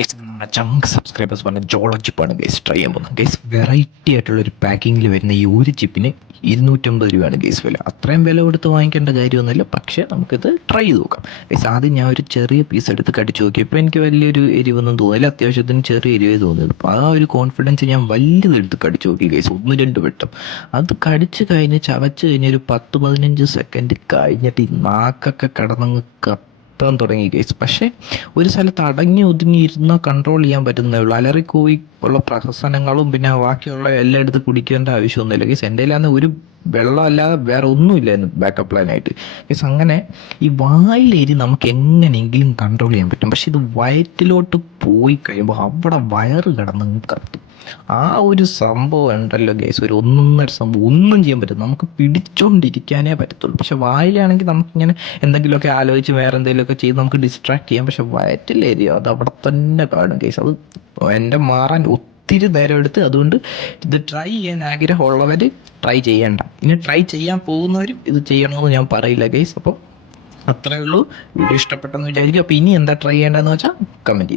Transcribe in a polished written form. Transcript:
Guys നമ്മുടെ ചങ്ക് subscribers പറഞ്ഞ Jolo ചിപ്പാണ് guys try ചെയ്യാൻ പോകുന്നത്. ഗൈസ് വെറൈറ്റി ആയിട്ടുള്ള ഒരു പാക്കിങ്ങിൽ വരുന്ന ഈ ഒരു ചിപ്പിന് 250 രൂപയാണ് ഗൈസ് വില. അത്രയും വില കൊടുത്ത് വാങ്ങിക്കേണ്ട കാര്യമൊന്നുമില്ല, പക്ഷേ നമുക്കിത് ട്രൈ ചെയ്ത് നോക്കാം. ഗൈസ് ആദ്യം ഞാൻ ഒരു ചെറിയ പീസ് എടുത്ത് കടിച്ചു നോക്കിയപ്പോൾ എനിക്ക് വലിയൊരു എരിവൊന്നും തോന്നില്ല, അത്യാവശ്യത്തിന് ചെറിയ എരിവേ തോന്നിയത്. അപ്പോൾ ആ ഒരു കോൺഫിഡൻസ് ഞാൻ വലുതെടുത്ത് കടിച്ചു നോക്കി ഗൈസ്, 1-2 വട്ടം. അത് കടിച്ച് കഴിഞ്ഞ് ചവച്ച് കഴിഞ്ഞ് ഒരു 10-15 സെക്കൻഡ് കഴിഞ്ഞിട്ട് ഈ നാക്കൊക്കെ കിടന്നങ്ങ് കത്താൻ തുടങ്ങി ഗൈസ്. പക്ഷേ ഒരു സ്ഥലത്ത് അടങ്ങി ഒതുങ്ങി ഇരുന്നാൽ കൺട്രോൾ ചെയ്യാൻ പറ്റുന്നേ ഉള്ളൂ. അലറിക്കൂവി ഉള്ള പ്രഹസനങ്ങളും പിന്നെ ബാക്കിയുള്ള എല്ലാം എടുത്ത് കുടിക്കേണ്ട ആവശ്യമൊന്നുമില്ല ഗൈസ്. എൻ്റെ കയ്യിലാണെങ്കിൽ ഒരു വെള്ളം അല്ലാതെ വേറെ ഒന്നുമില്ലായിരുന്നു ബാക്കപ്പ് പ്ലാനായിട്ട് ഗൈസ്. അങ്ങനെ ഈ വായിലേരി നമുക്ക് എങ്ങനെയെങ്കിലും കൺട്രോൾ ചെയ്യാൻ പറ്റും, പക്ഷെ ഇത് വയറ്റിലോട്ട് പോയി കഴിയുമ്പോൾ അവിടെ വയറ് കിടന്നങ്ങ് കത്തും. ആ ഒരു സംഭവം ഉണ്ടല്ലോ ഗൈസ്, ഒരു ഒന്നൊന്നര സംഭവം. ഒന്നും ചെയ്യാൻ പറ്റും, നമുക്ക് പിടിച്ചോണ്ടിരിക്കാനേ പറ്റത്തുള്ളൂ. പക്ഷെ വായിലാണെങ്കിൽ നമുക്കിങ്ങനെ എന്തെങ്കിലുമൊക്കെ ആലോചിച്ച് വേറെ എന്തെങ്കിലുമൊക്കെ ചെയ്ത് നമുക്ക് ഡിസ്ട്രാക്ട് ചെയ്യാം. പക്ഷെ വയറ്റിലേരിയ അത് അവിടെ തന്നെ കാണും ഗൈസ്. അത് എൻ്റെ മാറാൻ ഒത്തിരി നേരം എടുത്ത്. അതുകൊണ്ട് ഇത് ട്രൈ ചെയ്യാൻ ആഗ്രഹമുള്ളവർ ട്രൈ ചെയ്യണ്ട. ഇനി ട്രൈ ചെയ്യാൻ പോകുന്നവരും ഇത് ചെയ്യണമെന്ന് ഞാൻ പറയില്ല ഗൈസ്. അപ്പോൾ അത്രേ ഉള്ളൂ. വീഡിയോ ഇഷ്ടപ്പെട്ടെന്ന് വിചാരിക്കും. അപ്പോൾ ഇനി എന്താ ട്രൈ ചെയ്യേണ്ടതെന്ന് വെച്ചാൽ കമൻറ്റ് ചെയ്യും.